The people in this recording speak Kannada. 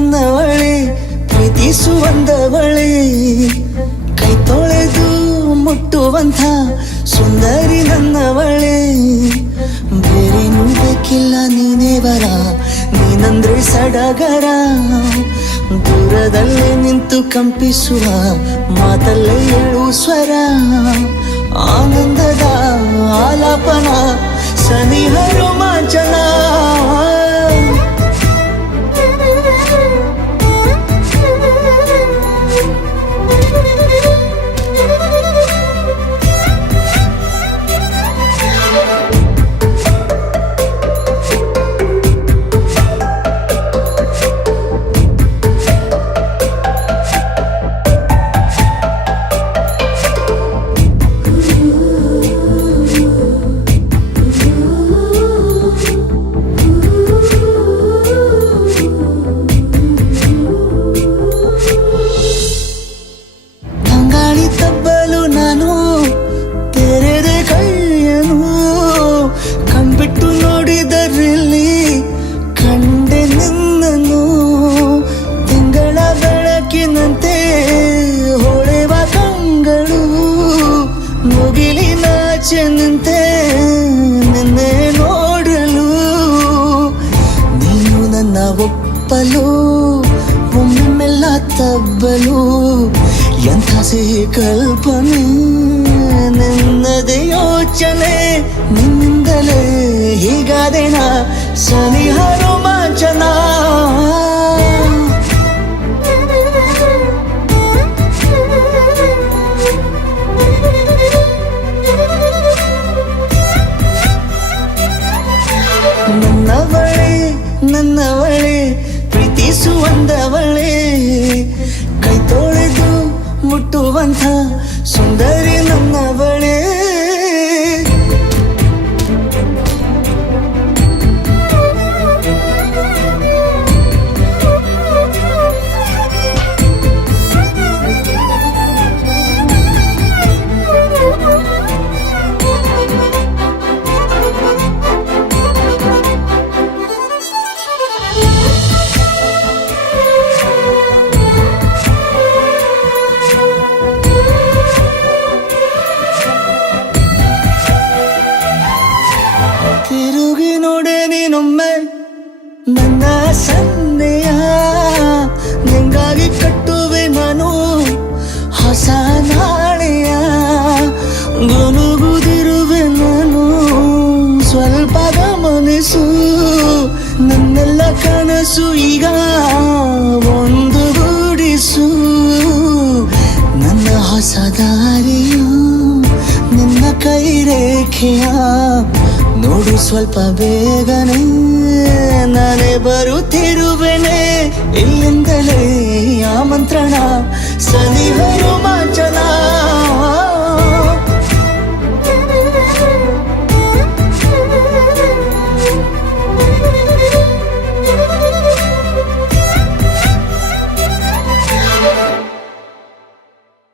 ನನ್ನವಳೆ ಪ್ರೀತಿಸುವಂದವಳೆ ಕೈ ತೊಳೆದು ಮುಟ್ಟುವಂಥ ಸುಂದರಿ ನನ್ನವಳೆ ಬೇರೇನೂ ಬೇಕಿಲ್ಲ ನೀನೇ ವರ ನೀನಂದ್ರೆ ಸಡಗರ ದೂರದಲ್ಲೇ ನಿಂತು ಕಂಪಿಸುವ ಮಾತಲ್ಲೇ ಏಳು ಸ್ವರ ಆನಂದದ ಆಲಾಪನ ಸನಿಹ ರೋಮಾಂಚನ ತಬ್ಬಲು ನಾನು ತೆರೆದೆ ಕೈಯನು ಕಣ್ಬಿಟ್ಟು ನೋಡಿದರಲ್ಲಿ ಕಂಡೆ ನಿನ್ನನು ತಿಂಗಳ ಬೆಳಕಿನಂತೆ ಹೊಳೆವ ಕಂಗಳು ಮುಗಿಲಿನಾಚೆ ನಿಂತೆ ನಿನ್ನೆ ನೋಡಲು ನೀನು ನನ್ನ ಒಪ್ಪಲು ಒಮ್ಮೆಲ್ಲ ತಬ್ಬಲು ಎಂಥ ಸಿಹಿ ಕಲ್ಪನೆ ನಿನ್ನದೇ ಯೋಚನೆ ನಿನ್ನಿಂದಲೇ ಹೀಗಾದೇನ ಸನಿಹ ರೋಮಾಂಚನ ನನ್ನವಳೆ ನನ್ನವಳೆ ಪ್ರೀತಿಸುವಂದವಳೆ ಕೈ ತೊಳೆದು ಮುಟ್ಟುವಂಥ ಸುಂದರಿ ನನ್ನವಳೆ ತಿರುಗಿ ನೋಡೆ ನೀನೊಮ್ಮೆ ನನ್ನ ಸನ್ನೆಯ ನಿಂಗಾಗಿ ಕಟ್ಟುವೆ ನಾನು ಹೊಸ ನಾಳೆಯ ಗುನುಗುದಿರುವೆ ನಾನು ಸ್ವಲ್ಪ ಗಮನಿಸು ನನ್ನೆಲ್ಲ ಕನಸು ಈಗ ಒಂದು ಗೂಡಿಸು ನನ್ನ ಹೊಸ ದಾರಿಯು ನಿನ್ನ ಕೈ ರೇಖೆಯ ನೋಡು ಸ್ವಲ್ಪ ಬೇಗನೆ ನಾನೇ ಬರುತ್ತಿರುವೆನೆ ಇಲ್ಲಿಂದಲೇ ಆಮಂತ್ರಣ ಸನಿಹ ರೋಮಾಂಚನ